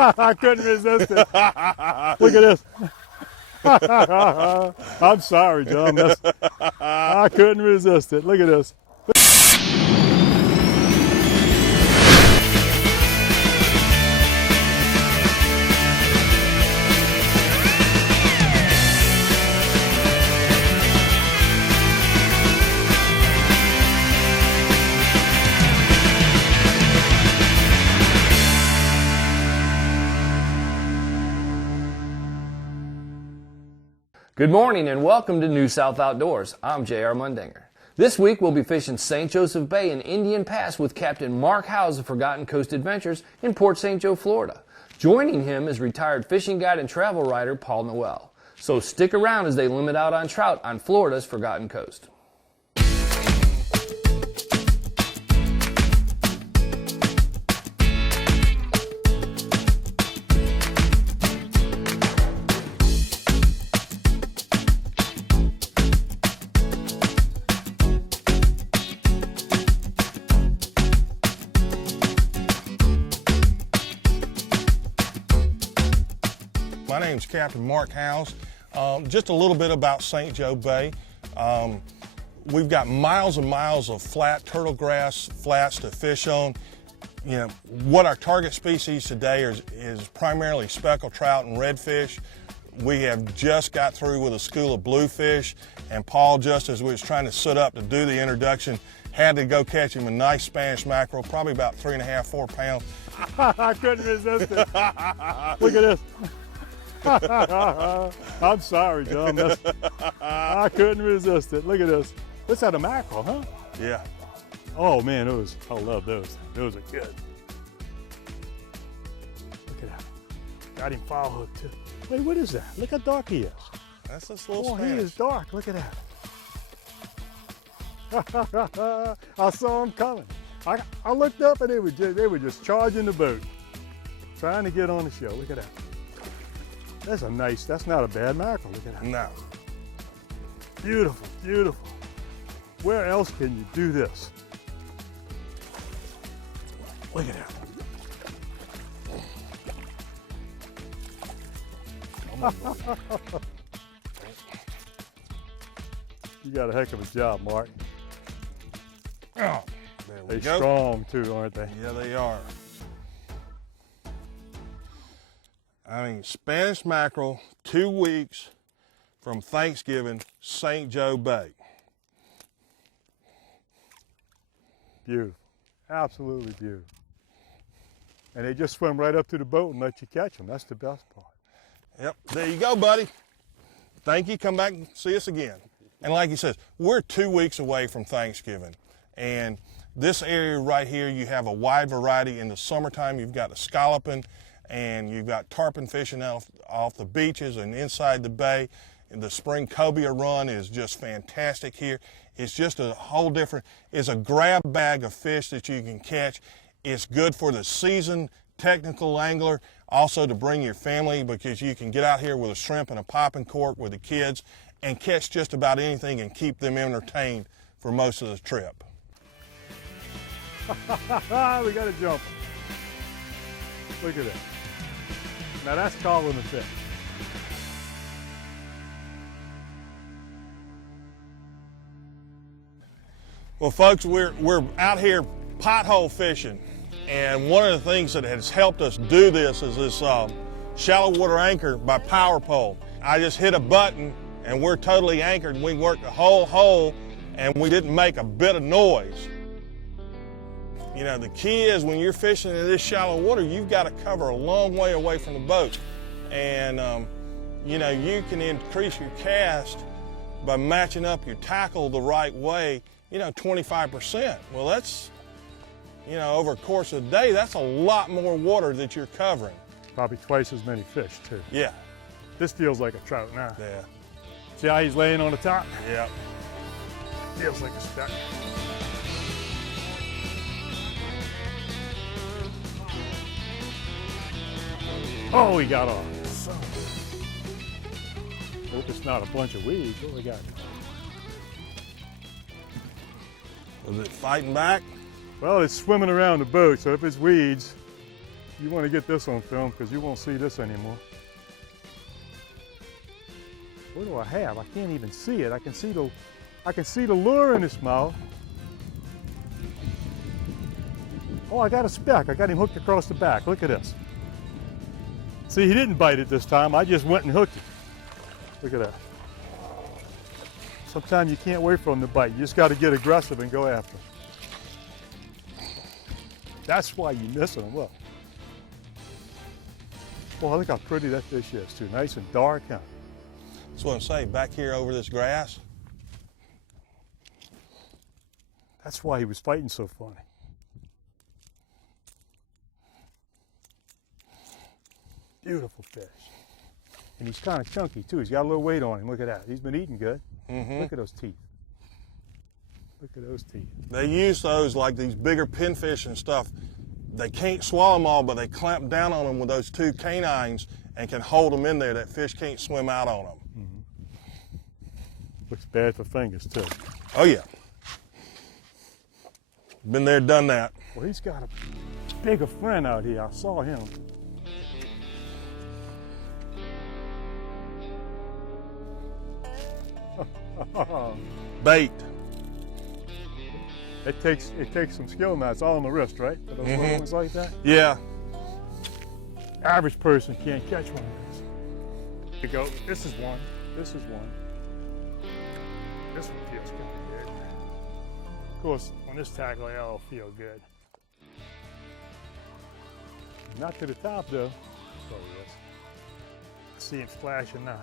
I couldn't resist it. Look at this. I'm sorry, John. I couldn't resist it. Look at this. Good morning and welcome to New South Outdoors. I'm J.R. Mundinger. This week we'll be fishing St. Joseph Bay and Indian Pass with Captain Mark Howes of Forgotten Coast Adventures in Port St. Joe, Florida. Joining him is retired fishing guide and travel writer Paul Noel. So stick around as they limit out on trout on Florida's Forgotten Coast. My name's Captain Mark Howes. Just a little bit about St. Joe Bay. We've got miles and miles of flat turtle grass flats to fish on. You know, what our target species today is primarily speckled trout and redfish. We have just got through with a school of bluefish, and Paul, just as we was trying to sit up to do the introduction, had to go catch him a nice Spanish mackerel, probably about 3.5, 4 pounds. I couldn't resist it. Look at this. I'm sorry, John. I couldn't resist it. Look at this. This had a mackerel, huh? Yeah. Oh man, I love those. Those are good. Look at that. Got him foul hook too. Wait, what is that? Look how dark he is. That's this little Oh, Spanish. he is dark. Look at that. I saw him coming. I looked up and they were just charging the boat, trying to get on the show. Look at that. That's not a bad mackerel. Look at that. No. Beautiful, beautiful. Where else can you do this? Look at that. You got a heck of a job, Mark. Oh, there we They're go. strong too, aren't they? Yeah, they are. I mean, Spanish mackerel, 2 weeks from Thanksgiving, St. Joe Bay. Beautiful, absolutely beautiful. And they just swim right up to the boat and let you catch them. That's the best part. Yep, there you go, buddy. Thank you. Come back and see us again. And like he says, we're 2 weeks away from Thanksgiving. And this area right here, you have a wide variety. In the summertime, you've got a scalloping, and you've got tarpon fishing off the beaches and inside the bay. And the spring cobia run is just fantastic here. It's just a whole different, it's a grab bag of fish that you can catch. It's good for the seasoned technical angler, also to bring your family, because you can get out here with a shrimp and a popping cork with the kids and catch just about anything and keep them entertained for most of the trip. We got to jump. Look at that. Now that's calling a fish. Well, folks, we're out here pothole fishing, and one of the things that has helped us do this is this shallow water anchor by Power Pole. I just hit a button and we're totally anchored, and we worked the whole hole and we didn't make a bit of noise. You know, the key is when you're fishing in this shallow water, you've got to cover a long way away from the boat. And, you know, you can increase your cast by matching up your tackle the right way, 25%. Well, that's, over a course of a day, that's a lot more water that you're covering. Probably twice as many fish too. Yeah. This feels like a trout now. Yeah. See how he's laying on the top? Yeah. Feels like a speck. Oh, he got off. Hope it's not a bunch of weeds. What we got? Was it fighting back? Well, it's swimming around the boat, so if it's weeds, You want to get this on film because you won't see this anymore. What do I have? I can't even see it. I can see the lure in his mouth. Oh, I got a speck. I got him hooked across the back. Look at this. See, he didn't bite it this time. I just went and hooked him. Look at that. Sometimes you can't wait for him to bite. You just got to get aggressive and go after him. That's why you miss him. Look. Boy, look how pretty that fish is, too. Nice and dark, huh? That's what I'm saying. Back here over this grass. That's why he was fighting so funny. Beautiful fish. And he's kind of chunky too. He's got a little weight on him. Look at that. He's been eating good. Look at those teeth. Look at those teeth. They use those like these bigger pinfish and stuff. They can't swallow them all, but they clamp down on them with those two canines and can hold them in there. That fish can't swim out on them. Looks bad for fingers too. Oh yeah. Been there, done that. Well, he's got a bigger friend out here. I saw him. Bait. It takes some skill now. It's all on the wrist, right? For those little ones like that. Yeah. Average person can't catch one of these. Here you go. This is one. This is one. This one feels kind of good. Of course, on this tackle, they all feel good. Not to the top though. Oh yes. I see him flashing now.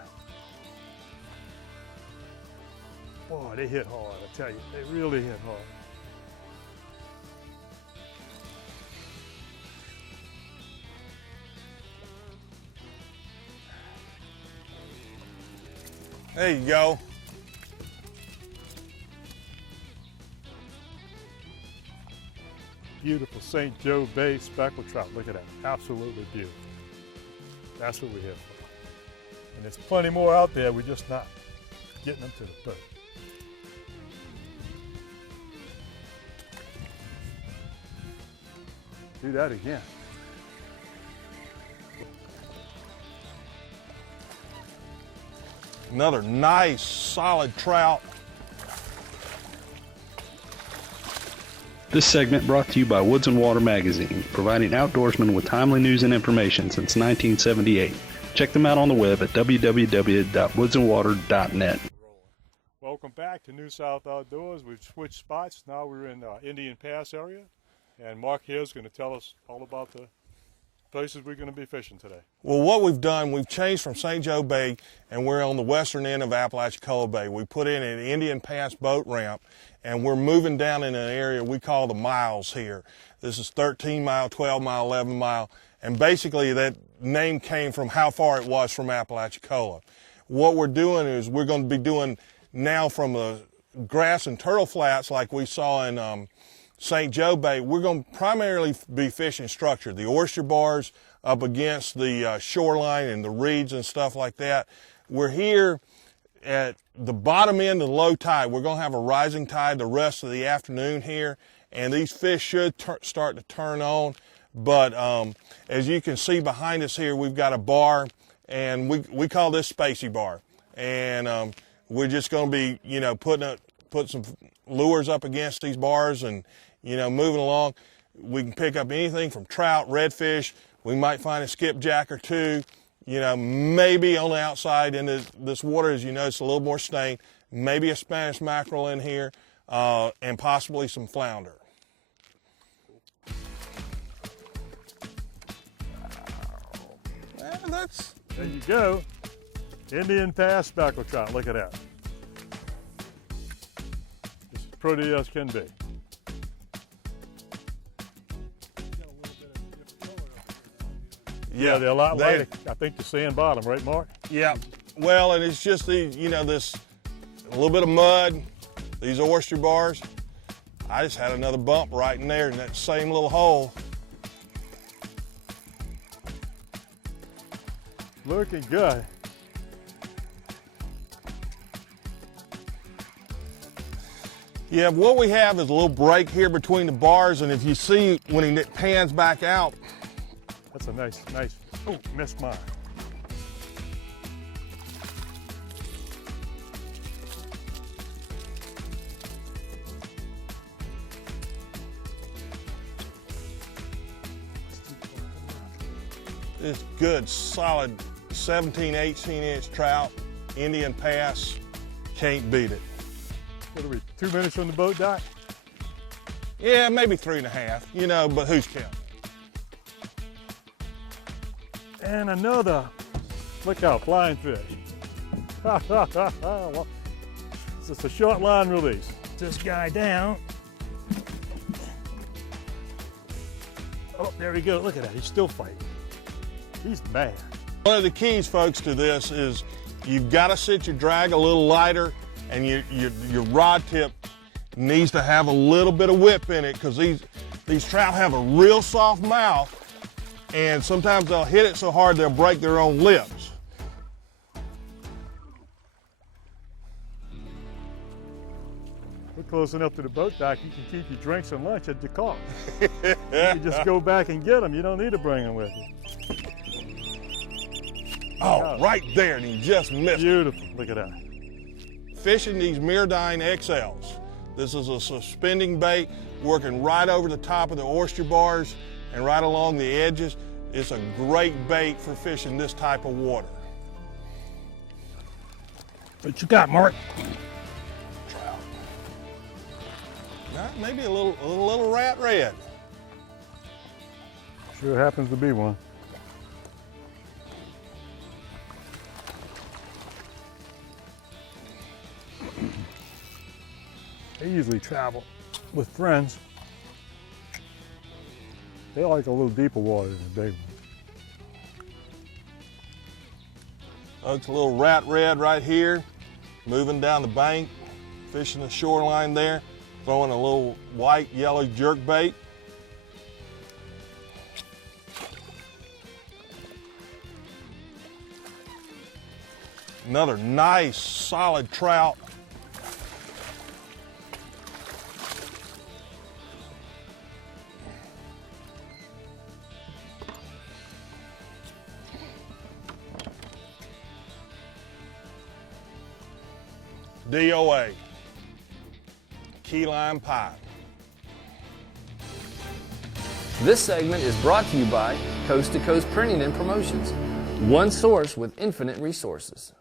Boy, they hit hard, I tell you. They really hit hard. There you go. Beautiful St. Joe Bay speckled trout. Look at that. Absolutely beautiful. That's what we're here for. And there's plenty more out there. We're just not getting them to the boat. Do that again. Another nice, solid trout. This segment brought to you by Woods and Water Magazine, providing outdoorsmen with timely news and information since 1978. Check them out on the web at www.woodsandwater.net. Welcome back to New South Outdoors. We've switched spots. Now we're in the Indian Pass area, and Mark here is going to tell us all about the places we're going to be fishing today. Well, what we've done, we've changed from St. Joe Bay, and we're on the western end of Apalachicola Bay. We put in an Indian Pass boat ramp, and we're moving down in an area we call the miles here. This is 13 mile, 12 mile, 11 mile, and basically that name came from how far it was from Apalachicola. What we're doing is we're going to be doing now from the grass and turtle flats like we saw in St. Joe Bay. We're going to primarily be fishing structure, the oyster bars up against the shoreline and the reeds and stuff like that. We're here at the bottom end of the low tide. We're going to have a rising tide the rest of the afternoon here, and these fish should start to turn on. But as you can see behind us here, we've got a bar, and we call this Spacey Bar. And we're just going to be, you know, put some lures up against these bars and, you know, moving along. We can pick up anything from trout, redfish. We might find a skipjack or two. You know, maybe on the outside in this water, as you know, it's a little more stained. Maybe a Spanish mackerel in here, and possibly some flounder. And that's... There you go. Indian Pass speckled trout. Look at that. As pretty as can be. Yeah, they're a lot lighter. I think the sand bottom, right, Mark? Yeah. Well, and it's just the, you know, this a little bit of mud, these oyster bars. I just had another bump right in there in that same little hole. Looking good. Yeah, what we have is a little break here between the bars, and if you see when he pans back out, That's a nice, oh, missed mine. This good, solid 17, 18-inch trout, Indian Pass, can't beat it. What are we, 2 minutes from the boat dock? Yeah, maybe 3.5, you know, but who's counting? And another, look out, flying fish. Well, it's just a short line release. This guy down. Oh, there we go, look at that, he's still fighting. He's mad. One of the keys, folks, to this is you've got to set your drag a little lighter, and your rod tip needs to have a little bit of whip in it, because these trout have a real soft mouth, and sometimes they'll hit it so hard they'll break their own lips. We're close enough to the boat dock, you can keep your drinks and lunch at the car. You can just go back and get them. You don't need to bring them with you. Oh, right there, and he just missed it. Beautiful, look at that. Fishing these Myrdine XLs. This is a suspending bait working right over the top of the oyster bars and right along the edges. It's a great bait for fishing this type of water. What you got, Mark? Trout. Maybe a little rat red. Sure happens to be one. I usually travel with friends. They like a little deeper water than the big one. Looks a little rat red right here, moving down the bank, fishing the shoreline there, throwing a little white, yellow jerk bait. Another nice, solid trout. DOA, key line pipe. This segment is brought to you by Coast to Coast Printing and Promotions, one source with infinite resources.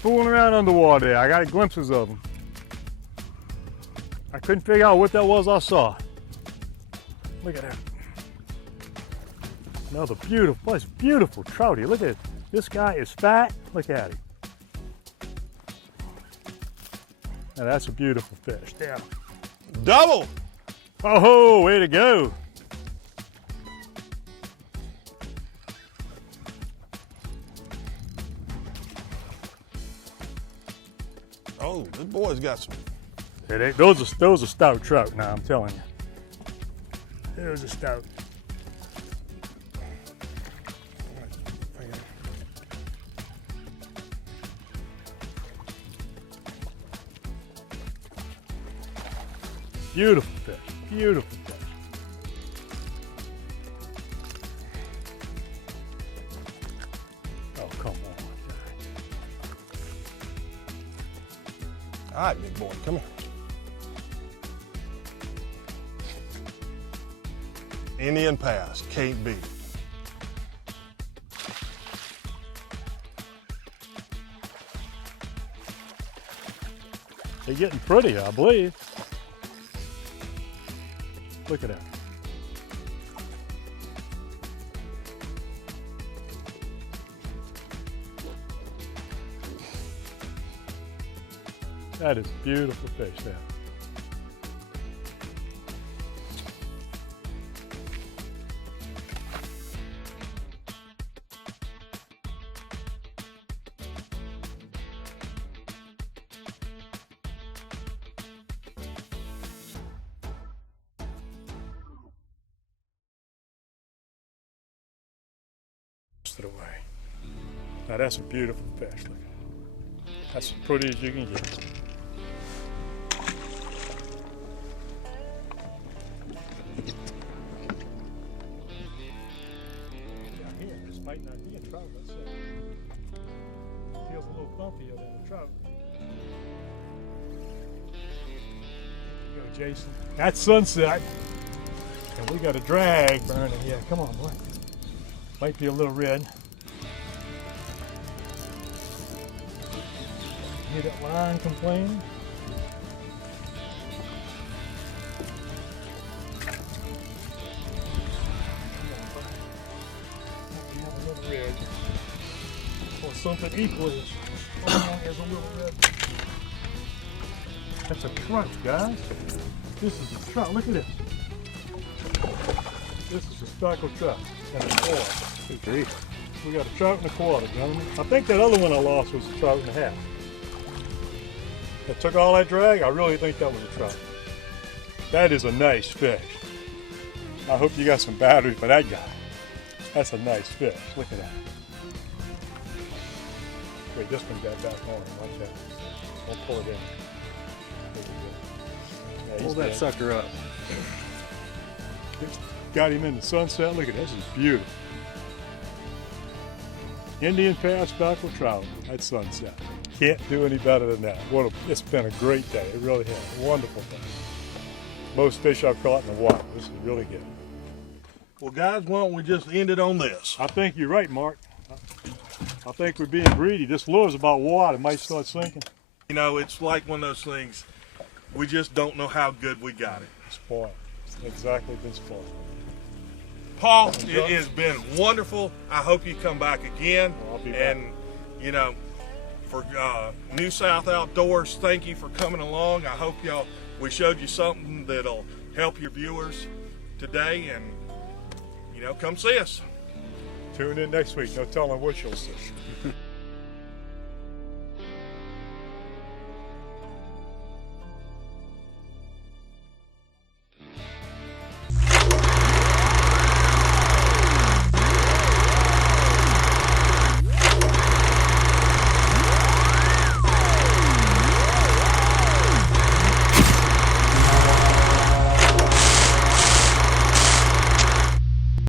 Fooling around underwater there, I got glimpses of them. I couldn't figure out what that was I saw. Look at that. Another beautiful, it's beautiful trouty. Look at it. This guy is fat. Look at him. Now that's a beautiful fish. Damn. Double. Oh, way to go. Oh, this boy's got some. Those are stout trout now, I'm telling you. Those are stout. Beautiful fish, beautiful fish. Oh, come on. All right, big boy, come here. Indian Pass, can't beat it. They're getting pretty, I believe. Look at that. That is a beautiful fish there. It away. Now that's a beautiful fish. Look at it. That's as pretty as you can get. Might not be a trout, let's see. Feels a little bumpier than a trout. There you go, Jason. That's sunset. And we got a drag burning here. Come on, boy. Might be a little red. Hear that line complaining? Red. Or something equally as strong as a little red. That's a trout, guys. This is a trout. Look at this. This is a speckled trout and a quarter. Good grief. We got a trout and a quarter, gentlemen. I think that other one I lost was a trout and a half. That took all that drag. I really think that was a trout. That is a nice fish. I hope you got some battery for that guy. That's a nice fish. Look at that. Wait, this one got back on. Watch that. Don't pull it in. Yeah, Pull that sucker up. Got him in the sunset. Look at this. This is beautiful. Indian Pass speckled trout at sunset. Can't do any better than that. It's been a great day. It really has. Wonderful day. Most fish I've caught in the water. This is really good. Well, guys, why don't we just end it on this? I think you're right, Mark. I think we're being greedy. This lure's about water. It might start sinking. You know, it's like one of those things, we just don't know how good we got it. Spoiled. It's exactly been spoiled. Paul, it has been wonderful. I hope you come back again. I'll be back. And, you know, for New South Outdoors, thank you for coming along. I hope we showed you something that'll help your viewers today. And, you know, come see us. Tune in next week. No telling what you'll see.